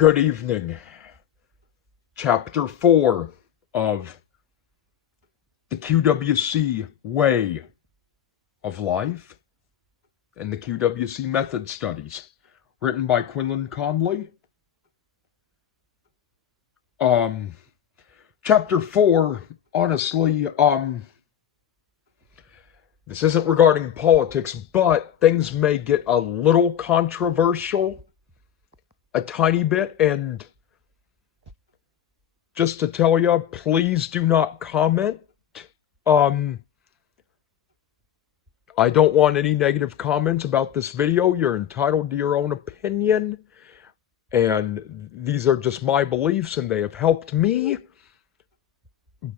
Good evening. Chapter 4 of the QWC Way of Life and the QWC Method Studies, written by Quinlan Conley. Chapter 4, honestly, this isn't regarding politics, but things may get a little controversial, a tiny bit, and just to tell you, please do not comment. I don't want any negative comments about this video. You're entitled to your own opinion, and these are just my beliefs, and they have helped me.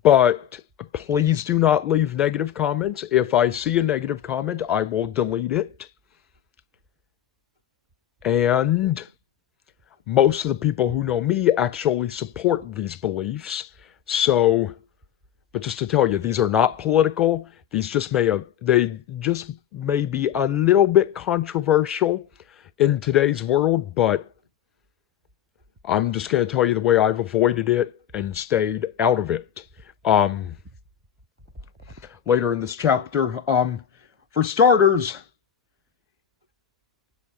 But please do not leave negative comments. If I see a negative comment, I will delete it. And most of the people who know me actually support these beliefs. So, but just to tell you, these are not political. These just may be a little bit controversial in today's world, but I'm just going to tell you the way I've avoided it and stayed out of it. Later in this chapter, for starters,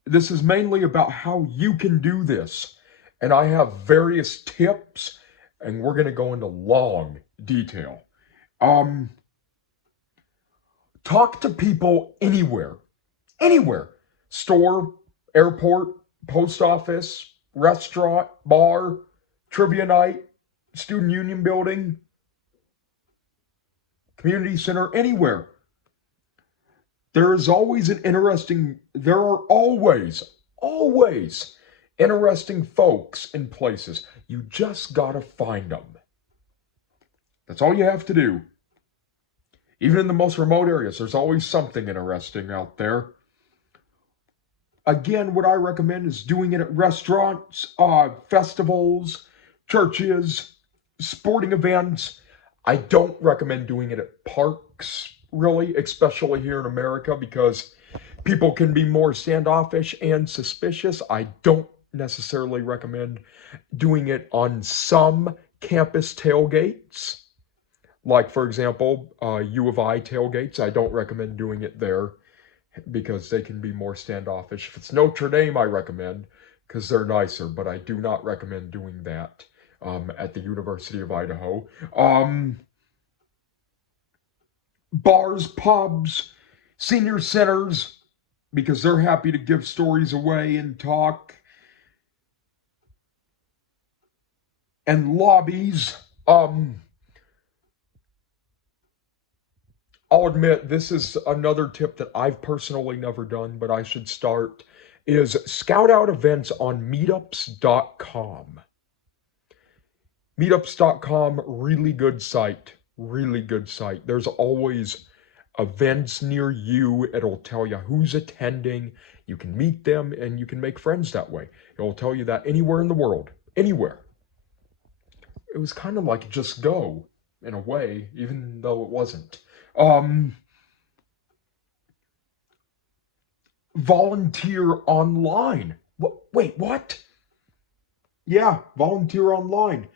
this is mainly about how you can do this, and I have various tips, and we're going to go into long detail. Talk to people anywhere. Store, airport, post office, restaurant, bar, trivia night, student union building, community center, anywhere. There are always interesting folks in places. You just gotta find them. That's all you have to do. Even in the most remote areas, there's always something interesting out there. Again, what I recommend is doing it at restaurants, festivals, churches, sporting events. I don't recommend doing it at parks, really, especially here in America, because people can be more standoffish and suspicious. I don't necessarily recommend doing it on some campus tailgates. Like, for example, U of I tailgates. I don't recommend doing it there because they can be more standoffish. If it's Notre Dame, I recommend because they're nicer, but I do not recommend doing that at the University of Idaho. Bars, pubs, senior centers, because they're happy to give stories away and talk. And lobbies. I'll admit, this is another tip that I've personally never done, but I should start, is scout out events on meetups.com. Meetups.com, really good site. There's always events near you. It'll tell you who's attending. You can meet them, and you can make friends that way. It'll tell you that anywhere in the world. Anywhere. It was kind of like Just Go, in a way, even though it wasn't. Volunteer online. Wait, what? Yeah, volunteer online.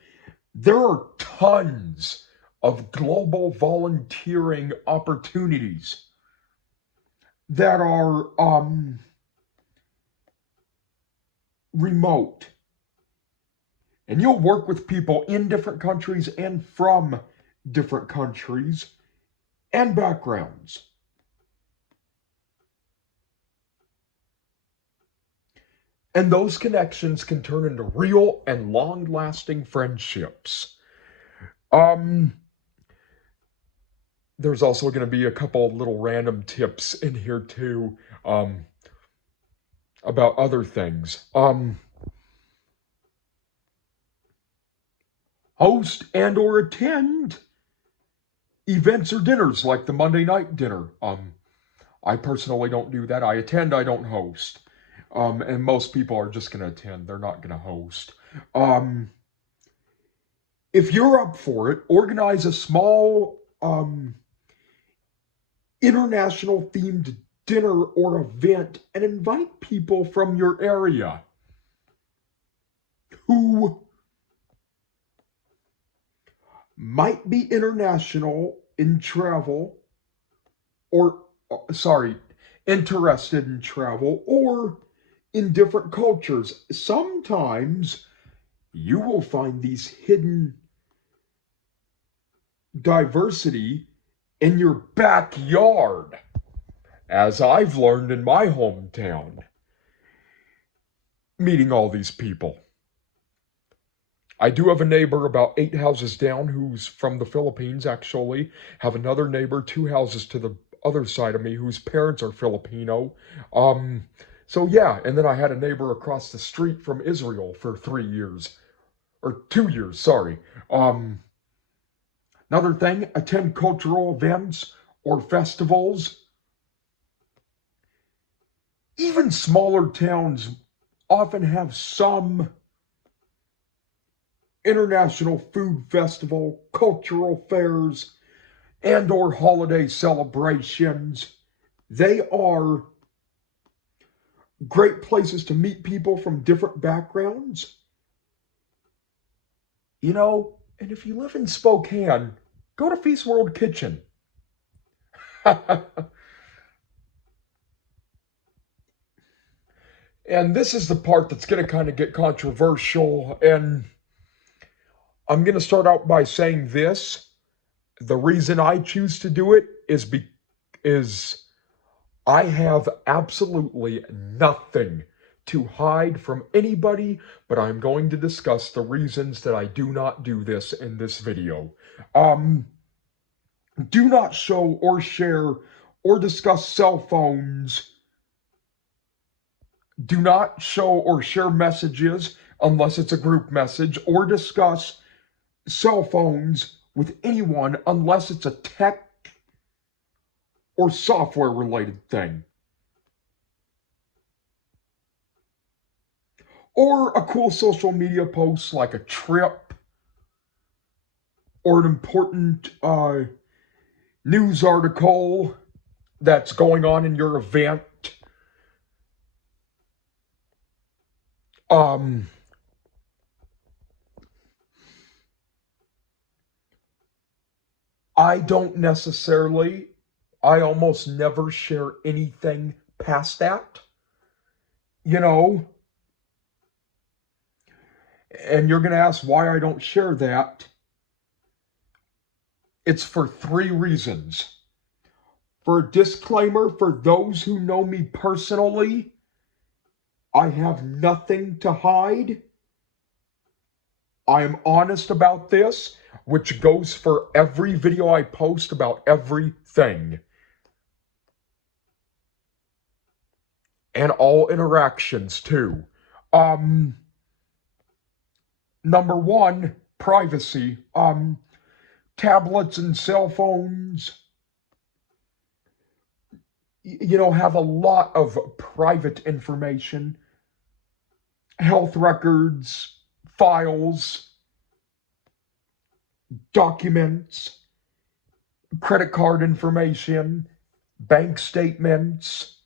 There are tons of global volunteering opportunities that are remote. And you'll work with people in different countries and from different countries and backgrounds. And those connections can turn into real and long-lasting friendships. There's also going to be a couple of little random tips in here too, about other things. Host and or attend events or dinners like the Monday night dinner. I personally don't do that. I attend, I don't host. And most people are just going to attend. They're not going to host. If you're up for it, organize a small international themed dinner or event and invite people from your area. who might be international in travel, or, sorry, interested in travel, or in different cultures. Sometimes you will find these hidden diversity in your backyard, as I've learned in my hometown, meeting all these people. I do have a neighbor about 8 houses down who's from the Philippines, actually. Have another neighbor 2 houses to the other side of me whose parents are Filipino. So yeah, and then I had a neighbor across the street from Israel for 3 years. Or 2 years, sorry. Another thing, attend cultural events or festivals. Even smaller towns often have some international food festival, cultural fairs, and or holiday celebrations. They are great places to meet people from different backgrounds. And if you live in Spokane, go to Feast World Kitchen. And this is the part that's going to kind of get controversial. And I'm going to start out by saying this. The reason I choose to do it is I have absolutely nothing to hide from anybody, but I'm going to discuss the reasons that I do not do this in this video. Do not show or share or discuss cell phones. Do not show or share messages unless it's a group message, or discuss cell phones with anyone unless it's a tech or software related thing. Or a cool social media post like a trip or an important news article that's going on in your event. I almost never share anything past that, you know. And you're going to ask why I don't share that. It's for 3 reasons. For a disclaimer, for those who know me personally, I have nothing to hide. I am honest about this, which goes for every video I post about everything. And all interactions, too. Number 1, privacy. Tablets and cell phones, have a lot of private information, health records, files, documents, credit card information, bank statements,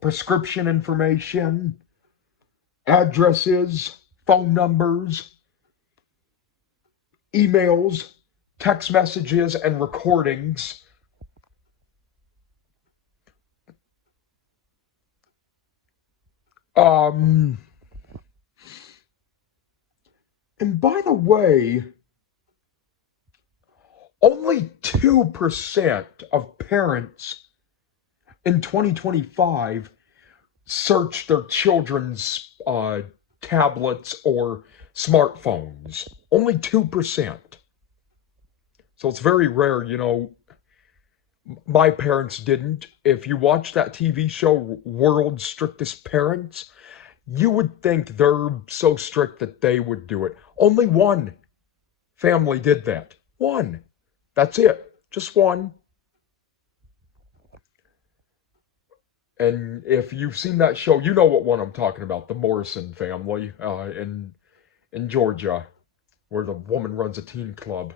prescription information, addresses, phone numbers, emails, text messages, and recordings. And by the way, only 2% of parents in 2025 search their children's tablets or smartphones. Only 2%. So it's very rare, My parents didn't. If you watch that TV show, World's Strictest Parents, you would think they're so strict that they would do it. Only one family did that. One. That's it. Just one. And if you've seen that show, you know what one I'm talking about. The Morrison family in Georgia, where the woman runs a teen club.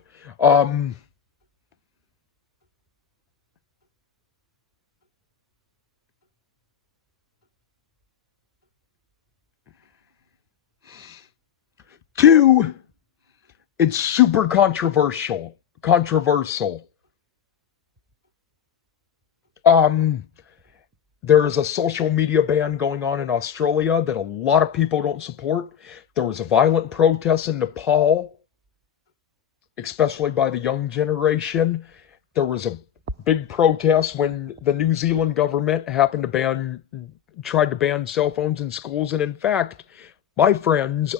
Two, it's super controversial. Controversial. There is a social media ban going on in Australia that a lot of people don't support. There was a violent protest in Nepal, especially by the young generation. There was a big protest when the New Zealand government happened to tried to ban cell phones in schools. And in fact, my friends,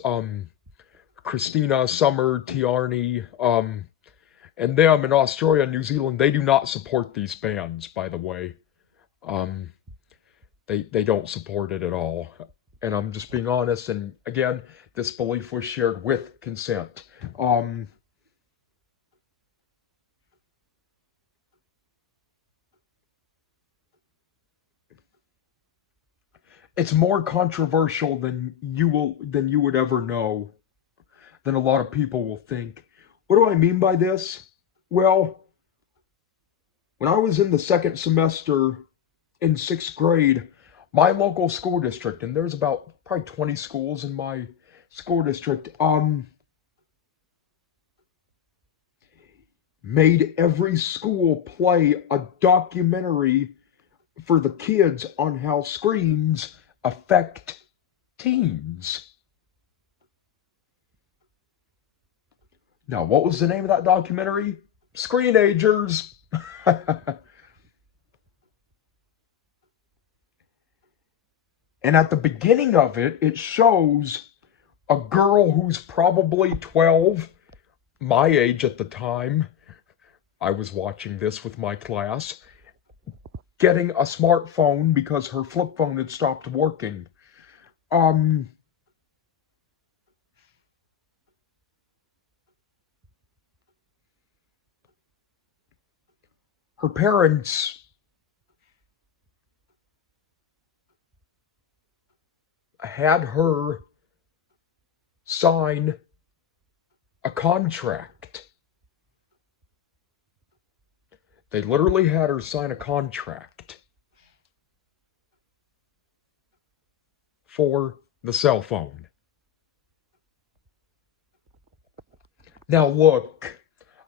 Christina, Summer, Tiarni, and them in Australia and New Zealand, they do not support these bans, by the way. Um, they don't support it at all. And I'm just being honest. And again, this belief was shared with consent. It's more controversial than you would ever know, than a lot of people will think. What do I mean by this? Well, when I was in the second semester in sixth grade, my local school district, and there's about probably 20 schools in my school district, made every school play a documentary for the kids on how screens affect teens. Now, what was the name of that documentary? Screenagers. And at the beginning of it, it shows a girl who's probably 12, my age at the time. I was watching this with my class, getting a smartphone because her flip phone had stopped working. Her parents had her sign a contract. They literally had her sign a contract for the cell phone. Now, look,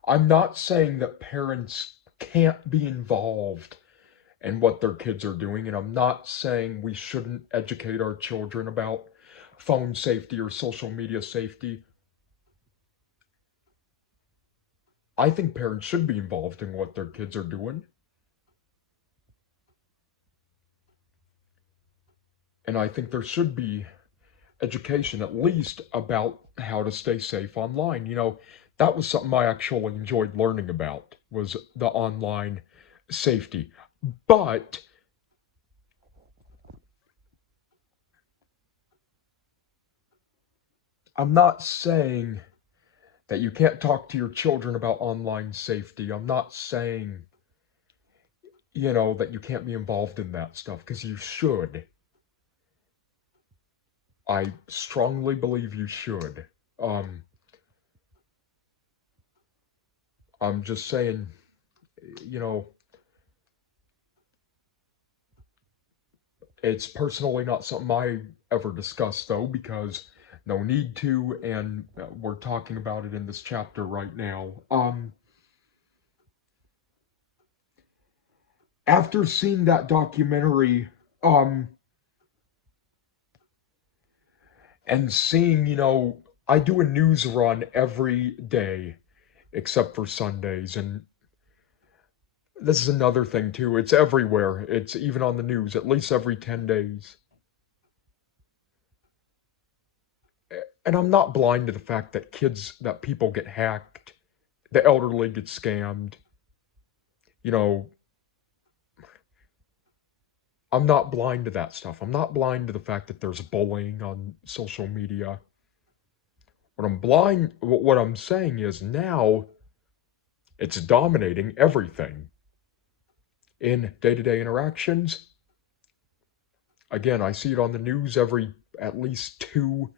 I'm not saying that parents can't be involved in what their kids are doing, and I'm not saying we shouldn't educate our children about phone safety or social media safety. I think parents should be involved in what their kids are doing. And I think there should be education, at least about how to stay safe online. That was something I actually enjoyed learning about, was the online safety. But I'm not saying that you can't talk to your children about online safety. I'm not saying, that you can't be involved in that stuff, because you should. I strongly believe you should. Um, I'm just saying, you know, it's personally not something I ever discuss, though, because no need to, and we're talking about it in this chapter right now. After seeing that documentary, and seeing, I do a news run every day except for Sundays, and this is another thing too. It's everywhere. It's even on the news, at least every 10 days. And I'm not blind to the fact that people get hacked, the elderly get scammed. You know, I'm not blind to that stuff. I'm not blind to the fact that there's bullying on social media. What I'm saying is now it's dominating everything in day-to-day interactions. Again, I see it on the news every at least 2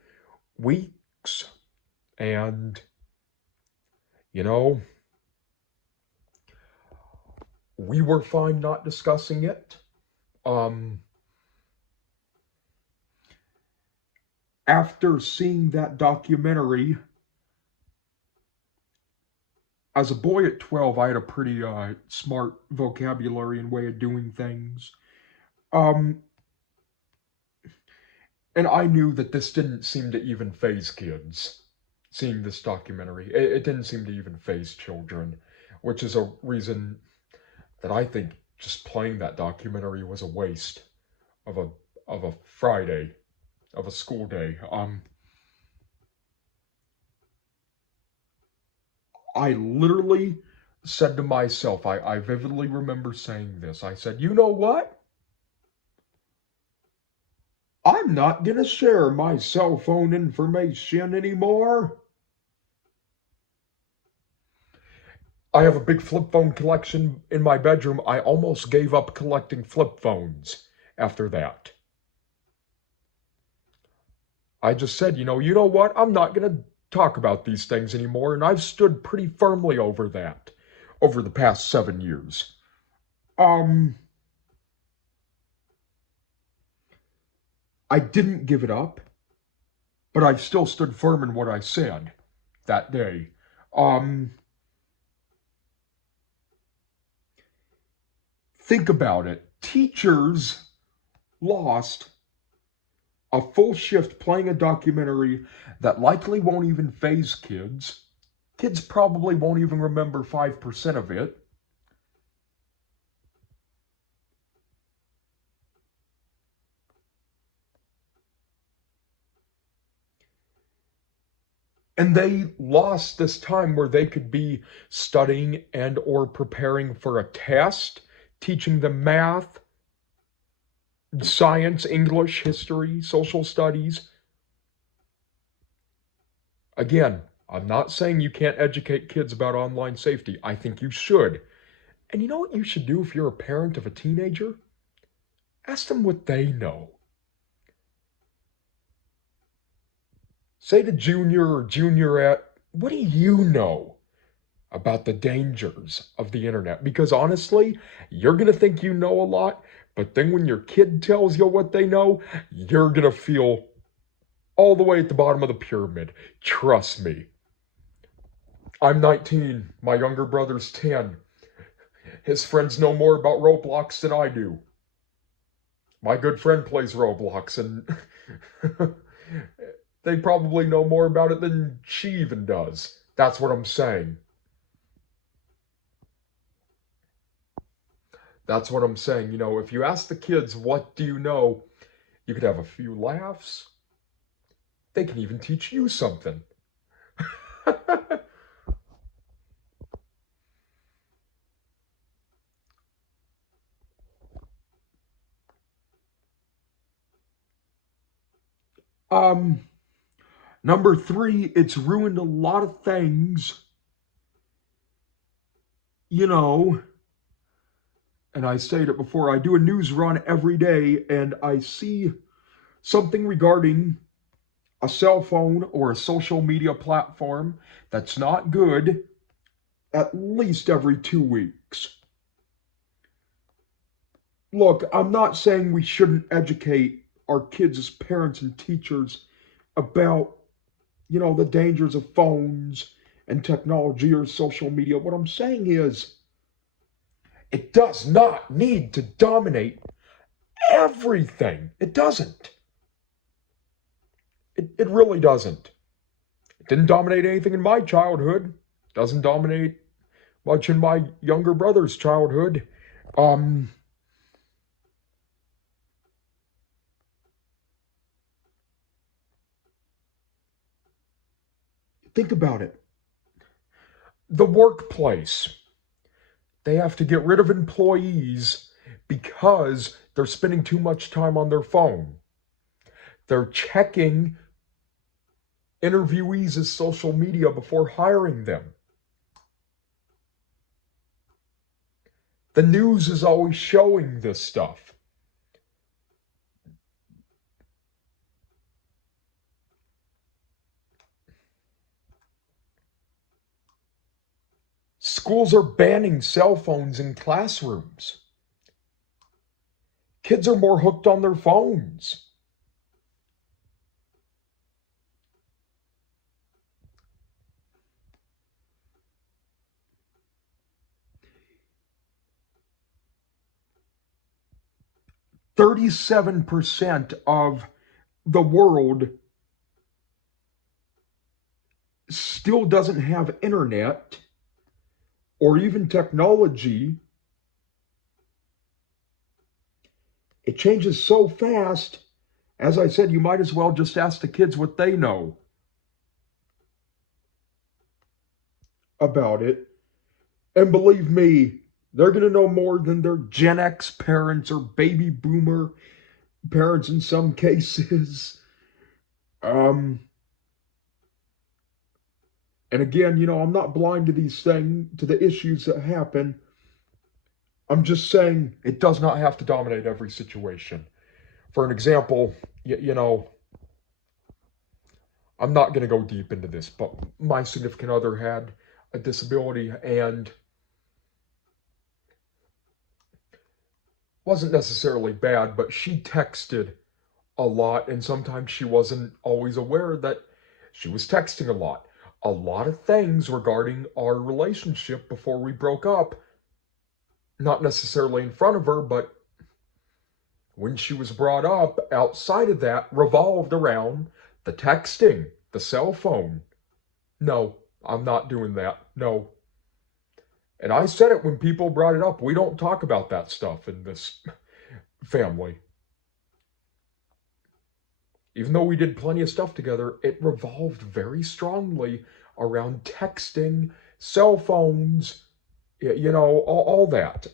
weeks. And, you know, we were fine not discussing it. After seeing that documentary, as a boy at 12, I had a pretty smart vocabulary and way of doing things. Um, and I knew that this didn't seem to even faze kids. Seeing this documentary, it didn't seem to even faze children, which is a reason that I think just playing that documentary was a waste of a Friday, of a school day. I literally said to myself, I vividly remember saying this. I said, you know what? I'm not going to share my cell phone information anymore. I have a big flip phone collection in my bedroom. I almost gave up collecting flip phones after that. I just said, you know what? I'm not going to talk about these things anymore. And I've stood pretty firmly over that over the past 7 years. I didn't give it up, but I've still stood firm in what I said that day. Think about it. Teachers lost a full shift playing a documentary that likely won't even faze kids. Kids probably won't even remember 5% of it. And they lost this time where they could be studying and or preparing for a test, teaching them math, science, English, history, social studies. Again, I'm not saying you can't educate kids about online safety. I think you should. And you know what you should do if you're a parent of a teenager? Ask them what they know. Say to Junior or Juniorette, what do you know about the dangers of the internet? Because honestly, you're going to think you know a lot, but then when your kid tells you what they know, you're going to feel all the way at the bottom of the pyramid. Trust me. I'm 19. My younger brother's 10. His friends know more about Roblox than I do. My good friend plays Roblox, and they probably know more about it than she even does. That's what I'm saying. That's what I'm saying. If you ask the kids, what do you know? You could have a few laughs. They can even teach you something. um, Number 3, it's ruined a lot of things. And I stated it before, I do a news run every day and I see something regarding a cell phone or a social media platform that's not good at least every 2 weeks. Look, I'm not saying we shouldn't educate our kids as parents and teachers about, the dangers of phones and technology or social media. What I'm saying is, it does not need to dominate everything. It doesn't. It really doesn't. It didn't dominate anything in my childhood. Doesn't dominate much in my younger brother's childhood. Think about it. The workplace. They have to get rid of employees because they're spending too much time on their phone. They're checking interviewees' social media before hiring them. The news is always showing this stuff. Schools are banning cell phones in classrooms. Kids are more hooked on their phones. 37% of the world still doesn't have internet or even technology. It changes so fast. As I said, you might as well just ask the kids what they know about it. And believe me, they're going to know more than their Gen X parents or baby boomer parents in some cases. And again, I'm not blind to these things, to the issues that happen. I'm just saying it does not have to dominate every situation. For an example, I'm not going to go deep into this, but my significant other had a disability and wasn't necessarily bad, but she texted a lot, and sometimes she wasn't always aware that she was texting a lot. A lot of things regarding our relationship before we broke up, not necessarily in front of her, but when she was brought up outside of that, revolved around the texting, the cell phone. No, I'm not doing that. No. And I said it when people brought it up. We don't talk about that stuff in this family. Even though we did plenty of stuff together, it revolved very strongly around texting, cell phones, all that.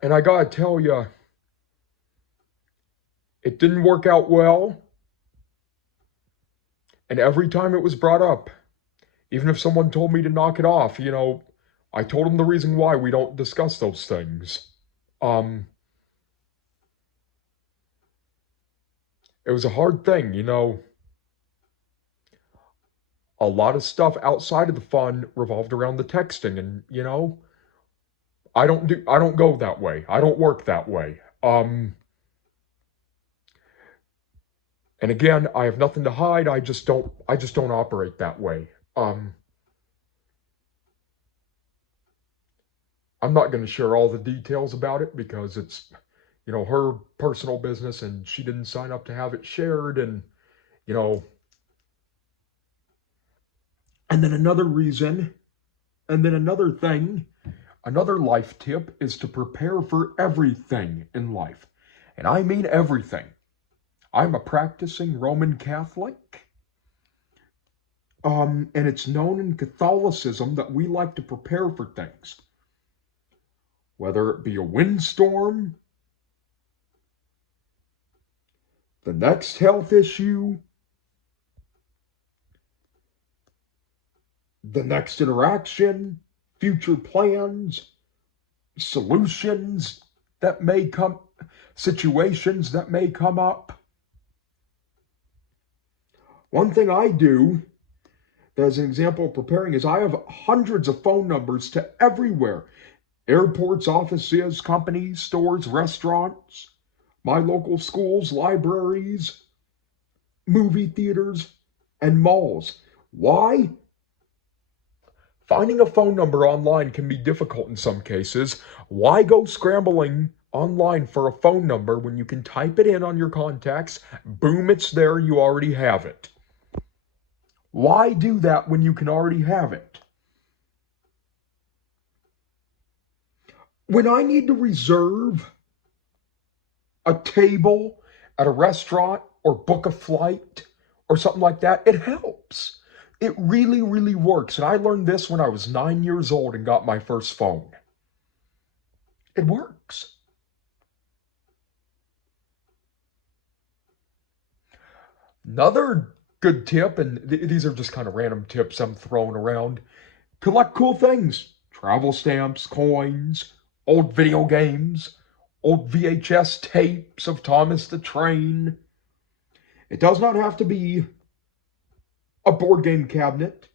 And I gotta tell you, it didn't work out well. And every time it was brought up, even if someone told me to knock it off, I told them the reason why we don't discuss those things. It was a hard thing, A lot of stuff outside of the fun revolved around the texting, and I don't go that way. I don't work that way. And again, I have nothing to hide. I just don't operate that way. I'm not going to share all the details about it because it's, her personal business and she didn't sign up to have it shared. And, and then another reason, and then another thing, another life tip is to prepare for everything in life. And I mean everything. I'm a practicing Roman Catholic. And it's known in Catholicism that we like to prepare for things. Whether it be a windstorm, the next health issue, the next interaction, future plans, solutions that may come, situations that may come up. One thing I do, as an example of preparing, is I have hundreds of phone numbers to everywhere. Airports, offices, companies, stores, restaurants, my local schools, libraries, movie theaters, and malls. Why? Finding a phone number online can be difficult in some cases. Why go scrambling online for a phone number when you can type it in on your contacts? Boom, it's there. You already have it. Why do that when you can already have it? When I need to reserve a table at a restaurant or book a flight or something like that, it helps. It really, really works. And I learned this when I was 9 years old and got my first phone. It works. Another good tip, and these are just kind of random tips I'm throwing around, collect cool things. Travel stamps, coins, old video games, old VHS tapes of Thomas the Train. It does not have to be a board game cabinet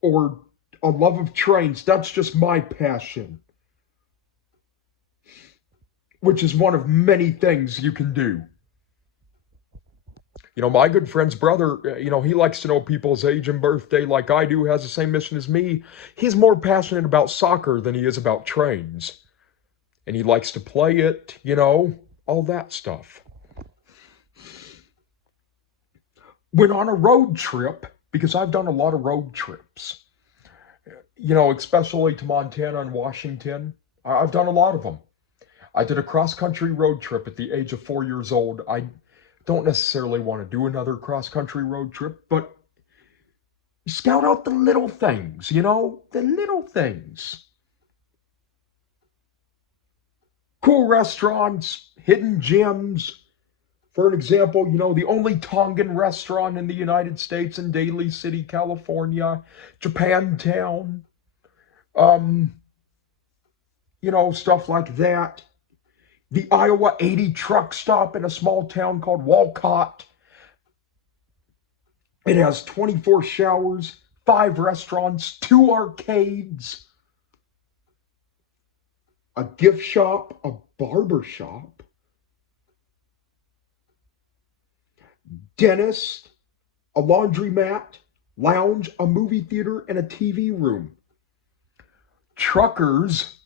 or a love of trains. That's just my passion, which is one of many things you can do. My good friend's brother, he likes to know people's age and birthday like I do, has the same mission as me. He's more passionate about soccer than he is about trains. And he likes to play it, all that stuff. When on a road trip, because I've done a lot of road trips, especially to Montana and Washington, I've done a lot of them. I did a cross-country road trip at the age of 4 years old. I don't necessarily want to do another cross-country road trip, but scout out the little things, the little things. Cool restaurants, hidden gems. For an example, the only Tongan restaurant in the United States in Daly City, California, Japantown, stuff like that. The Iowa 80 truck stop in a small town called Walcott. It has 24 showers, 5 restaurants, 2 arcades, a gift shop, a barber shop, dentist, a laundromat, lounge, a movie theater, and a TV room. Truckers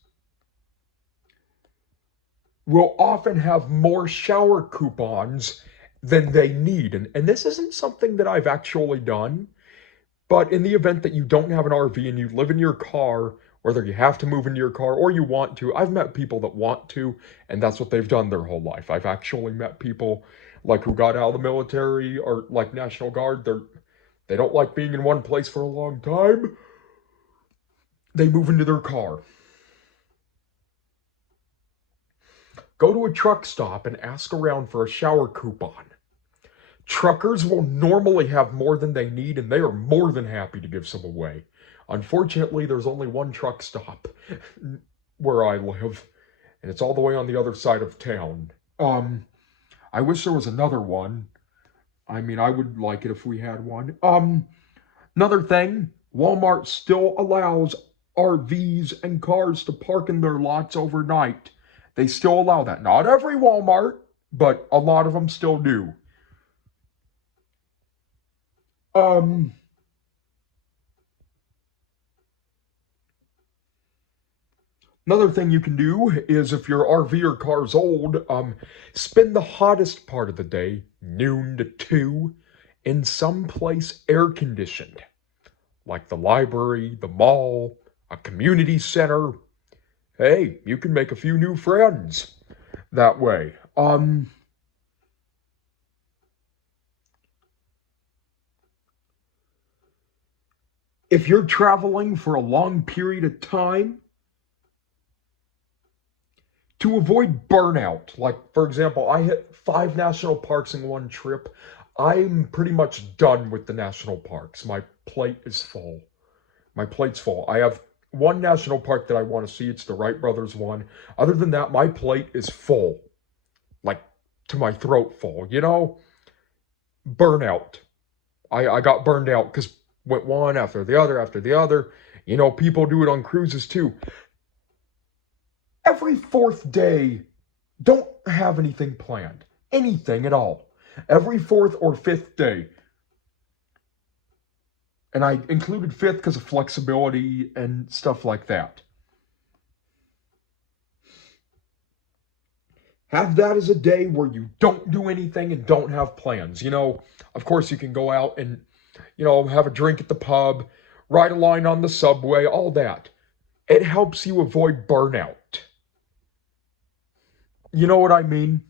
will often have more shower coupons than they need. And this isn't something that I've actually done, but in the event that you don't have an RV and you live in your car, whether you have to move into your car or you want to, I've met people that want to, and that's what they've done their whole life. I've actually met people who got out of the military or National Guard. They don't like being in one place for a long time. They move into their car. Go to a truck stop and ask around for a shower coupon. Truckers will normally have more than they need, and they are more than happy to give some away. Unfortunately, there's only one truck stop where I live, and it's all the way on the other side of town. I wish there was another one. I would like it if we had one. Another thing, Walmart still allows RVs and cars to park in their lots overnight. They still allow that. Not every Walmart, but a lot of them still do. Another thing you can do is if your RV or car's old, spend the hottest part of the day, noon to 2, in some place air-conditioned, like the library, the mall, a community center. Hey, you can make a few new friends that way. If you're traveling for a long period of time, to avoid burnout, for example, I hit 5 national parks in one trip. I'm pretty much done with the national parks. My plate is full. My plate's full. I have one national park that I want to see. It's the Wright Brothers one. Other than that, my plate is full. To my throat full. Burnout. I got burned out because went one after the other after the other. People do it on cruises too. Every 4th day, don't have anything planned. Anything at all. Every 4th or 5th day. And I included 5th because of flexibility and stuff like that. Have that as a day where you don't do anything and don't have plans. Of course you can go out and, have a drink at the pub, ride a line on the subway, all that. It helps you avoid burnout. You know what I mean?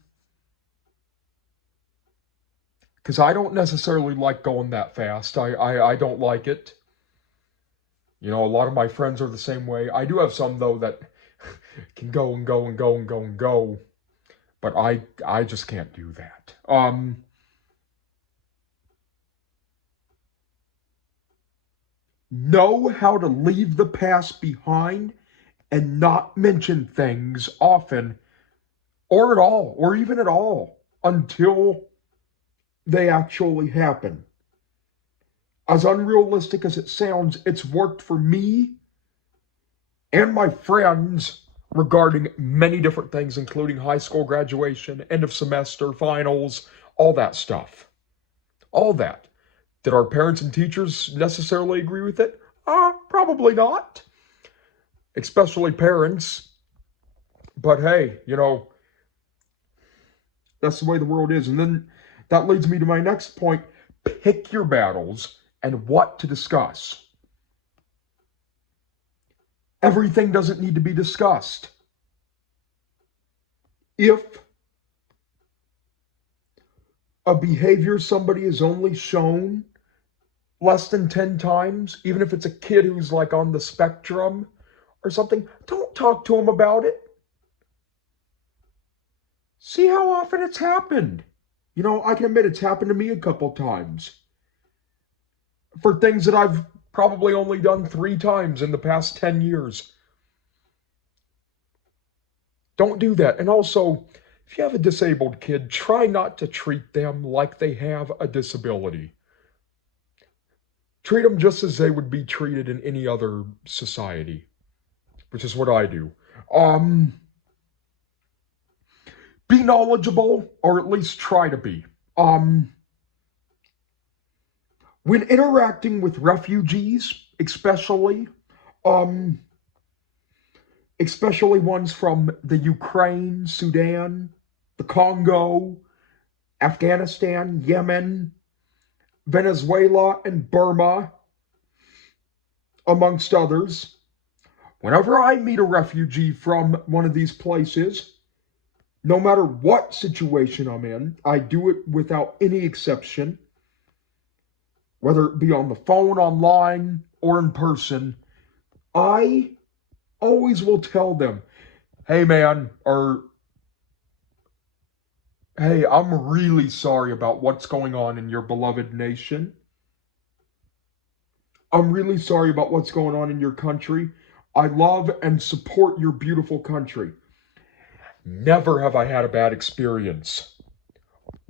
Because I don't necessarily like going that fast. I don't like it. A lot of my friends are the same way. I do have some, though, that can go and go and go and go and go. But I just can't do that. Know how to leave the past behind and not mention things often or at all, or even at all, until they actually happen. As unrealistic as it sounds, it's worked for me and my friends regarding many different things, including high school graduation, end of semester, finals, all that stuff. all that. Did our parents and teachers necessarily agree with it? Probably not, especially parents. But hey, that's the way the world is. And then that leads me to my next point. Pick your battles and what to discuss. Everything doesn't need to be discussed. If a behavior somebody has only shown less than 10 times, even if it's a kid who's like on the spectrum or something, don't talk to them about it. See how often it's happened. I can admit it's happened to me a couple times for things that I've probably only done 3 times in the past 10 years. Don't do that. And also, if you have a disabled kid, try not to treat them like they have a disability. Treat them just as they would be treated in any other society, which is what I do. Be knowledgeable, or at least try to be. When interacting with refugees, especially ones from the Ukraine, Sudan, the Congo, Afghanistan, Yemen, Venezuela, and Burma, amongst others. Whenever I meet a refugee from one of these places, no matter what situation I'm in, I do it without any exception, whether it be on the phone, online, or in person. I always will tell them, hey man, or hey, I'm really sorry about what's going on in your beloved nation. I'm really sorry about what's going on in your country. I love and support your beautiful country. Never have I had a bad experience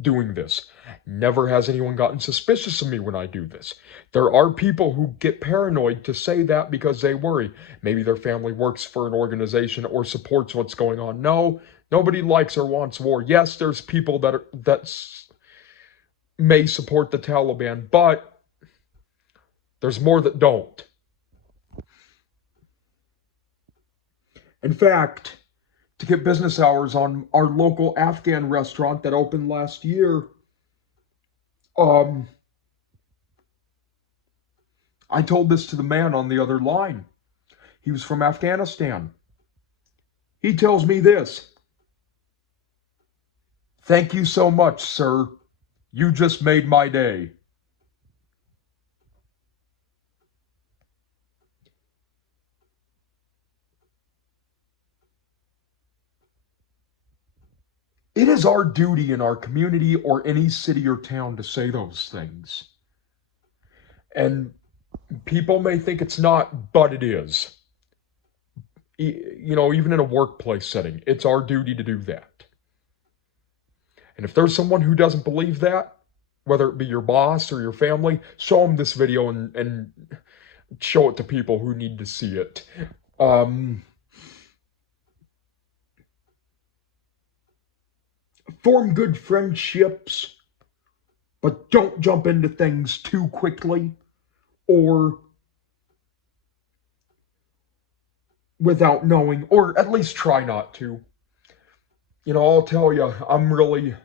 doing this. Never has anyone gotten suspicious of me when I do this. There are people who get paranoid to say that because they worry. Maybe their family works for an organization or supports what's going on. No, nobody likes or wants war. Yes, there's people that may support the Taliban, but there's more that don't. In fact, to get business hours on our local Afghan restaurant that opened last year, I told this to the man on the other line. He was from Afghanistan. He tells me this: "Thank you so much, sir. You just made my day." It is our duty in our community or any city or town to say those things. And people may think it's not, but it is. Even in a workplace setting, it's our duty to do that. And if there's someone who doesn't believe that, whether it be your boss or your family, show them this video and show it to people who need to see it. Form good friendships, but don't jump into things too quickly or without knowing, or at least try not to. I'll tell you, I'm really,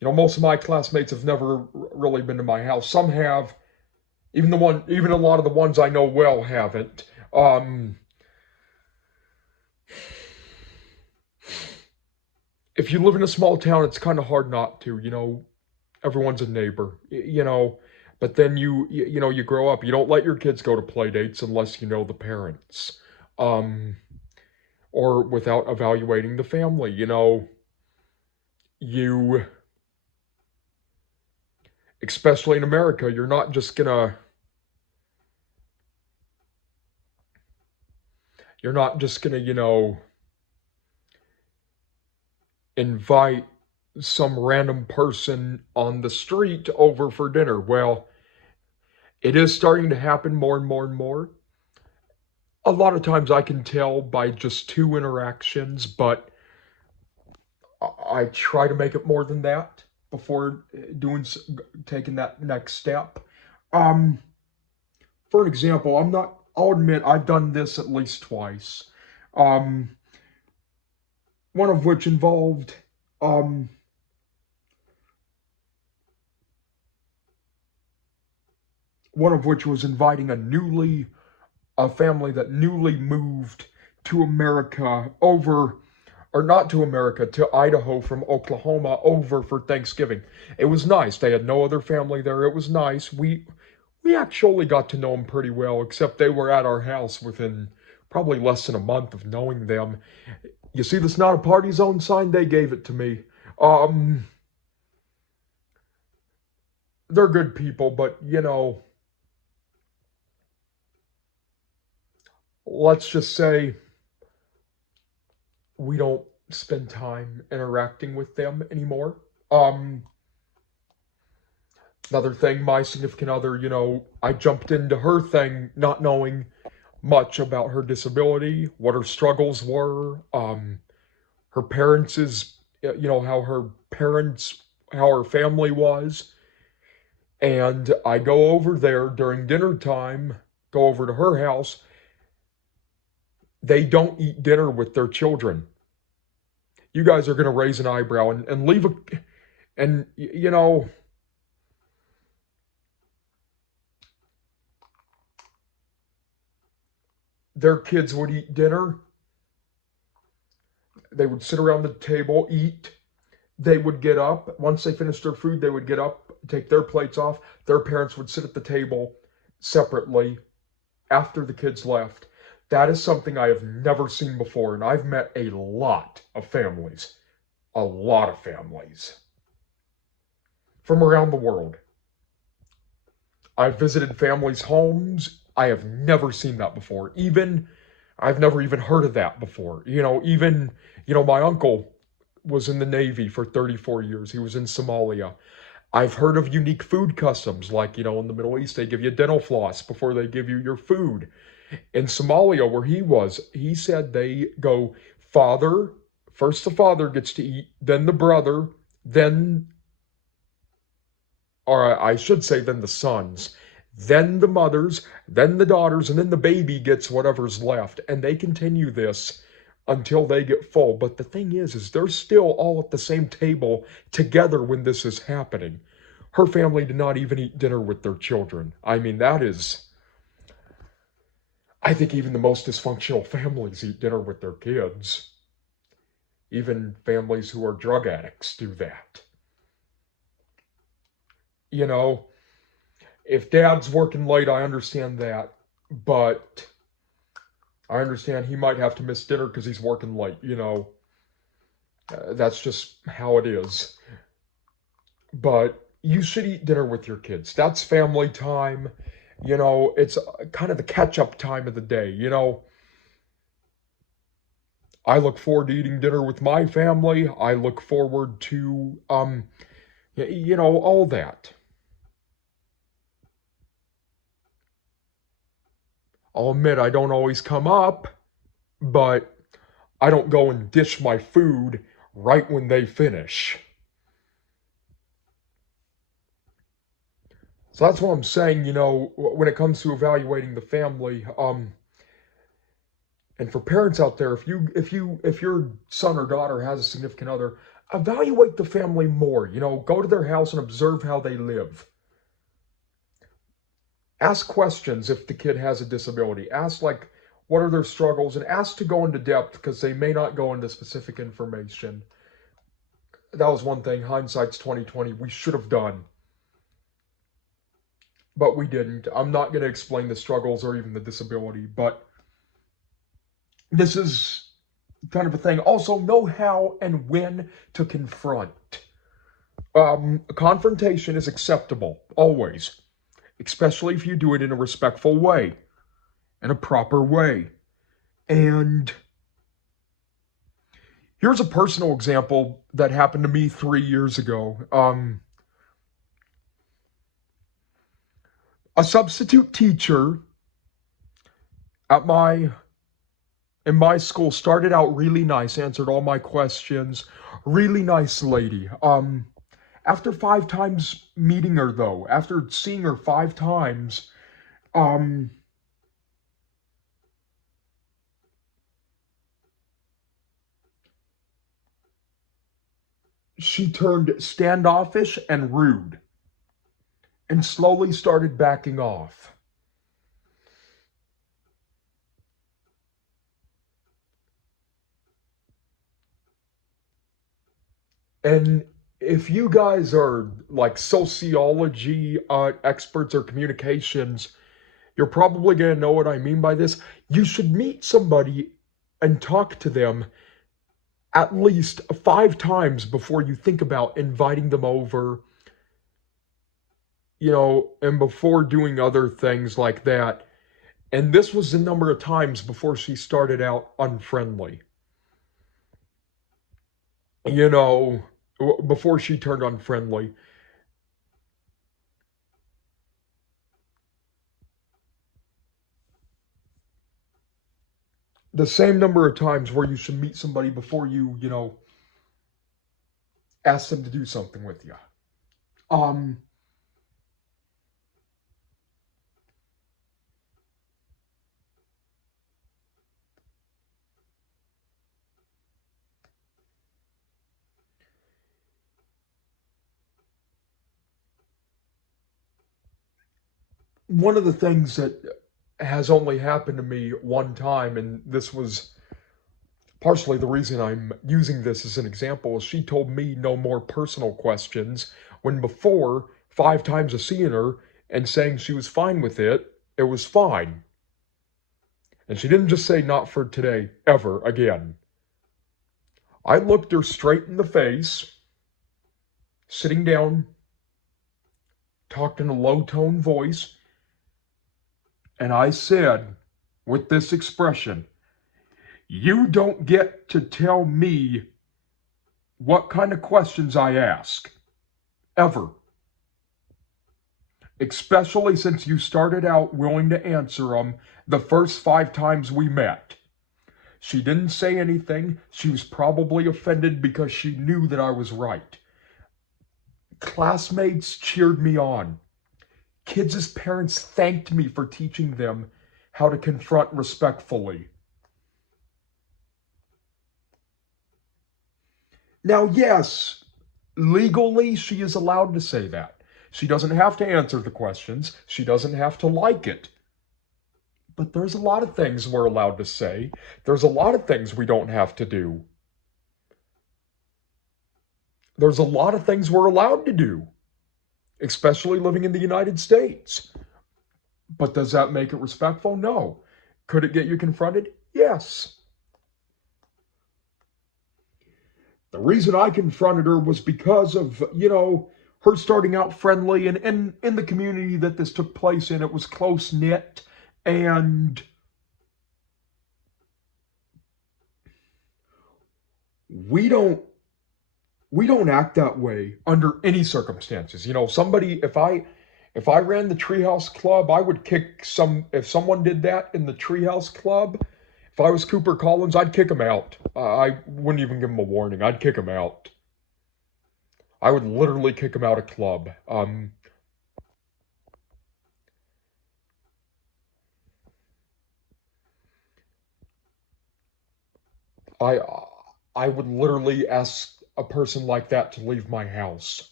most of my classmates have never really been to my house. Some have, even a lot of the ones I know well haven't. If you live in a small town, it's kind of hard not to, everyone's a neighbor, but then you grow up. You don't let your kids go to play dates unless you know the parents, or without evaluating the family. You, especially in America, you're not just gonna invite some random person on the street over for dinner. Well, it is starting to happen more and more and more. A lot of times I can tell by just 2 interactions, but I try to make it more than that. before taking that next step. For an example, I'll admit I've done this at least twice. Um, one of which involved, um, one of which was inviting a family that newly moved to America over, or not to America, to Idaho from Oklahoma over for Thanksgiving. It was nice. They had no other family there. It was nice. We actually got to know them pretty well, except they were at our house within probably less than a month of knowing them. You see this not a party zone sign? They gave it to me. Um, they're good people, but let's just say we don't spend time interacting with them anymore. Um, Another thing, my significant other, I jumped into her thing not knowing much about her disability, what her struggles were, her parents is, how her family was. And I go over there during dinner time, go over to her house. They don't eat dinner with their children. You guys are going to raise an eyebrow and leave and their kids would eat dinner. They would sit around the table, eat. They would get up. Once they finished their food, they would get up, take their plates off. Their parents would sit at the table separately after the kids left. That is something I have never seen before, and I've met a lot of families from around the world. I've visited families' homes. I have never seen that before. I've never even heard of that before. My uncle was in the Navy for 34 years. He was in Somalia. I've heard of unique food customs, like, in the Middle East, they give you dental floss before they give you your food. In Somalia, where he was, he said they go first the father gets to eat, then the brother, or I should say, then the sons, then the mothers, then the daughters, and then the baby gets whatever's left. And they continue this until they get full. But the thing is they're still all at the same table together when this is happening. Her family did not even eat dinner with their children. I mean, I think even the most dysfunctional families eat dinner with their kids. Even families who are drug addicts do that. If dad's working late, I understand that. But I understand he might have to miss dinner because he's working late, That's just how it is. But you should eat dinner with your kids. That's family time. It's kind of the catch-up time of the day, I look forward to eating dinner with my family. I look forward to, all that. I'll admit I don't always come up, but I don't go and dish my food right when they finish. So that's what I'm saying, when it comes to evaluating the family, and for parents out there, if your son or daughter has a significant other, evaluate the family more, go to their house and observe how they live. Ask questions if the kid has a disability. Ask, like, what are their struggles, and ask to go into depth because they may not go into specific information. That was one thing, hindsight's 2020, we should have done. But we didn't. I'm not going to explain the struggles or even the disability, but this is kind of a thing. Also, know how and when to confront. Confrontation is acceptable, always. Especially if you do it in a respectful way, in a proper way. And here's a personal example that happened to me 3 years ago. A substitute teacher in my school started out really nice, answered all my questions, really nice lady. After 5 times meeting her, though, after seeing her 5 times, um, she turned standoffish and rude and slowly started backing off. And if you guys are like sociology experts or communications, you're probably going to know what I mean by this. You should meet somebody and talk to them at least 5 times before you think about inviting them over, and before doing other things like that. And this was the number of times before she started out unfriendly. You know, before she turned unfriendly. The same number of times where you should meet somebody before you ask them to do something with you. Um, One of the things that has only happened to me one time, and this was partially the reason I'm using this as an example, is she told me no more personal questions when before, 5 times of seeing her and saying she was fine with it, it was fine. And she didn't just say not for today, ever again. I looked her straight in the face, sitting down, talked in a low tone voice, and I said, with this expression, "You don't get to tell me what kind of questions I ask, ever. Especially since you started out willing to answer them the first 5 times we met." She didn't say anything. She was probably offended because she knew that I was right. Classmates cheered me on. Kids' parents thanked me for teaching them how to confront respectfully. Now, yes, legally she is allowed to say that. She doesn't have to answer the questions. She doesn't have to like it. But there's a lot of things we're allowed to say. There's a lot of things we don't have to do. There's a lot of things we're allowed to do, especially living in the United States. But does that make it respectful? No. Could it get you confronted? Yes. The reason I confronted her was because of, her starting out friendly, and in the community that this took place in, it was close knit, and we don't we don't act that way under any circumstances. Somebody, if I ran the Treehouse Club, I would kick some. If someone did that in the Treehouse Club, if I was Cooper Collins, I'd kick him out. I wouldn't even give him a warning. I'd kick him out. I would literally kick him out of club. I I would literally ask a person like that to leave my house.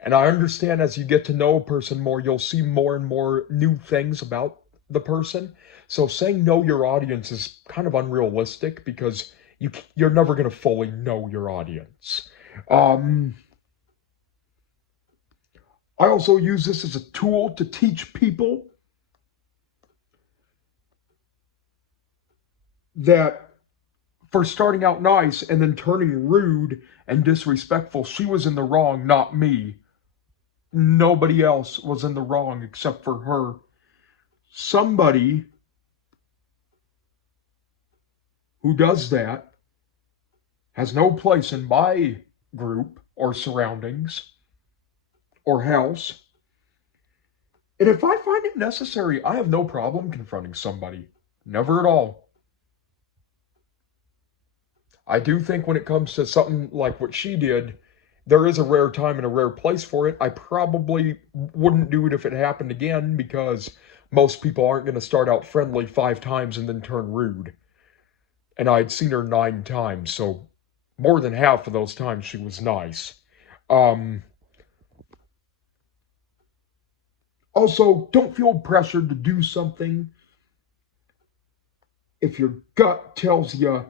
And I understand as you get to know a person more, you'll see more and more new things about the person. So saying know your audience is kind of unrealistic because you're never going to fully know your audience. Um, I also use this as a tool to teach people that for starting out nice and then turning rude and disrespectful, she was in the wrong, not me. Nobody else was in the wrong except for her. Somebody who does that has no place in my group or surroundings or house. And if I find it necessary, I have no problem confronting somebody. Never at all. I do think when it comes to something like what she did, there is a rare time and a rare place for it. I probably wouldn't do it if it happened again because most people aren't going to start out friendly 5 times and then turn rude. And I'd seen her 9 times, so more than half of those times she was nice. Um, Also, don't feel pressured to do something if your gut tells you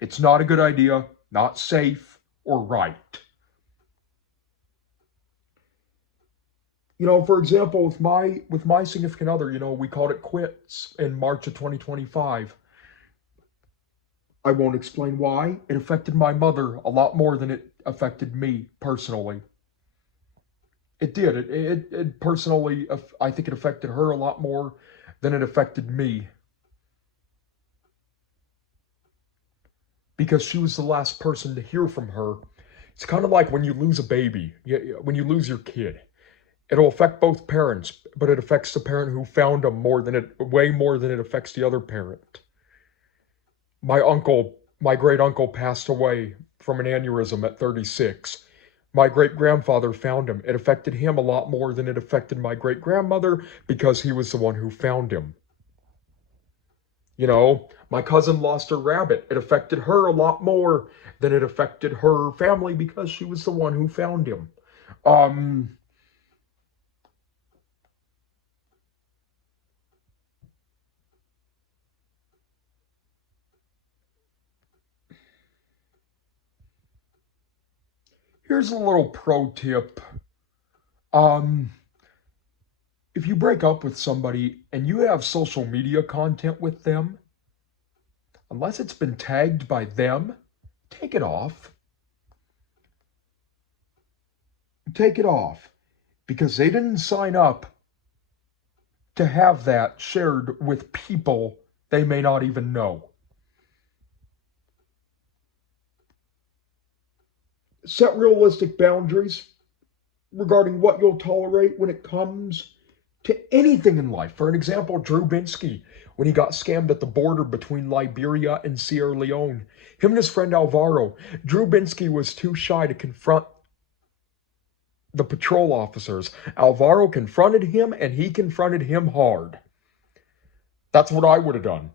it's not a good idea, not safe, or right. For example, with my significant other, we called it quits in March of 2025. I won't explain why. It affected my mother a lot more than it affected me personally. It did. It personally, I think it affected her a lot more than it affected me because she was the last person to hear from her. It's kind of like when you lose a baby, when you lose your kid. It'll affect both parents, but it affects the parent who found them way more than it affects the other parent. My great uncle passed away from an aneurysm at 36. My great grandfather found him. It affected him a lot more than it affected my great grandmother because he was the one who found him. My cousin lost a rabbit. It affected her a lot more than it affected her family because she was the one who found him. Um, Here's a little pro tip. Um, if you break up with somebody and you have social media content with them, unless it's been tagged by them, take it off. Take it off because they didn't sign up to have that shared with people they may not even know. Set realistic boundaries regarding what you'll tolerate when it comes to anything in life. For an example, Drew Binsky, when he got scammed at the border between Liberia and Sierra Leone, him and his friend Alvaro, Drew Binsky was too shy to confront the patrol officers. Alvaro confronted him, and he confronted him hard. That's what I would have done.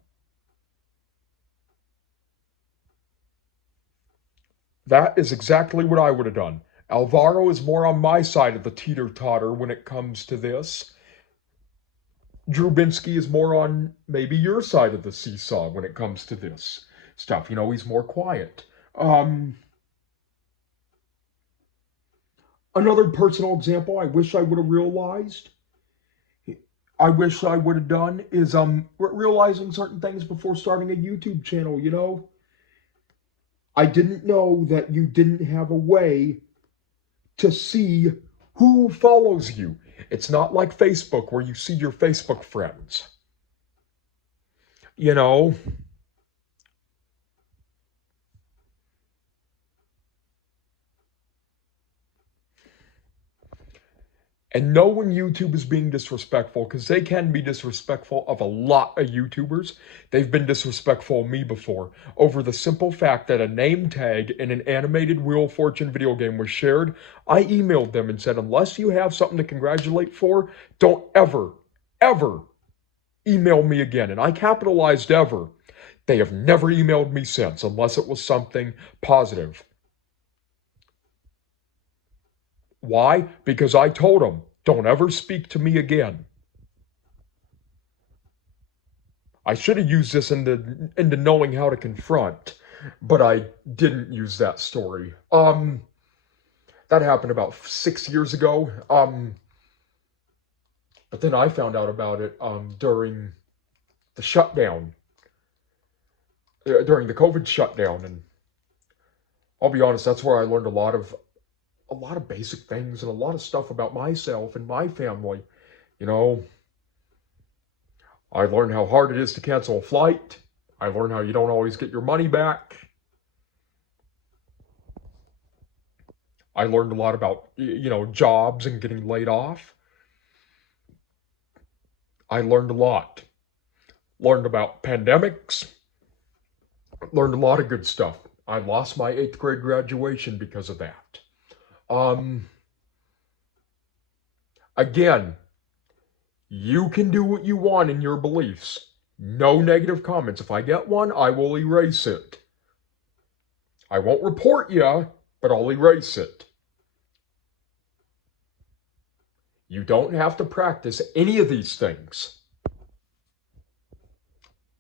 That is exactly what I would have done. Alvaro is more on my side of the teeter-totter when it comes to this. Drew Binsky is more on maybe your side of the seesaw when it comes to this stuff. He's more quiet. Another personal example I wish I would have realized, I wish I would have done is realizing certain things before starting a YouTube channel. I didn't know that you didn't have a way to see who follows you. It's not like Facebook where you see your Facebook friends. You know, and know when YouTube is being disrespectful, because they can be disrespectful of a lot of YouTubers. They've been disrespectful of me before over the simple fact that a name tag in an animated Wheel of Fortune video game was shared. I emailed them and said, unless you have something to congratulate for, don't ever, ever email me again. And I capitalized ever. They have never emailed me since, unless it was something positive. Why? Because I told them, don't ever speak to me again. I should have used this into knowing how to confront, but I didn't use that story. That happened about 6 years ago. But then I found out about it during the shutdown, during the COVID shutdown, and I'll be honest, that's where I learned a lot of basic things and a lot of stuff about myself and my family. You know, I learned how hard it is to cancel a flight. I learned how you don't always get your money back. I learned a lot about, jobs and getting laid off. I learned a lot. Learned about pandemics. Learned a lot of good stuff. I lost my 8th grade graduation because of that. Again, you can do what you want in your beliefs. No negative comments. If I get one, I will erase it. I won't report you, but I'll erase it. You don't have to practice any of these things.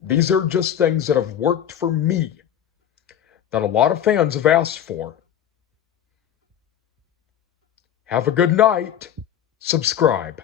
These are just things that have worked for me, that a lot of fans have asked for. Have a good night. Subscribe.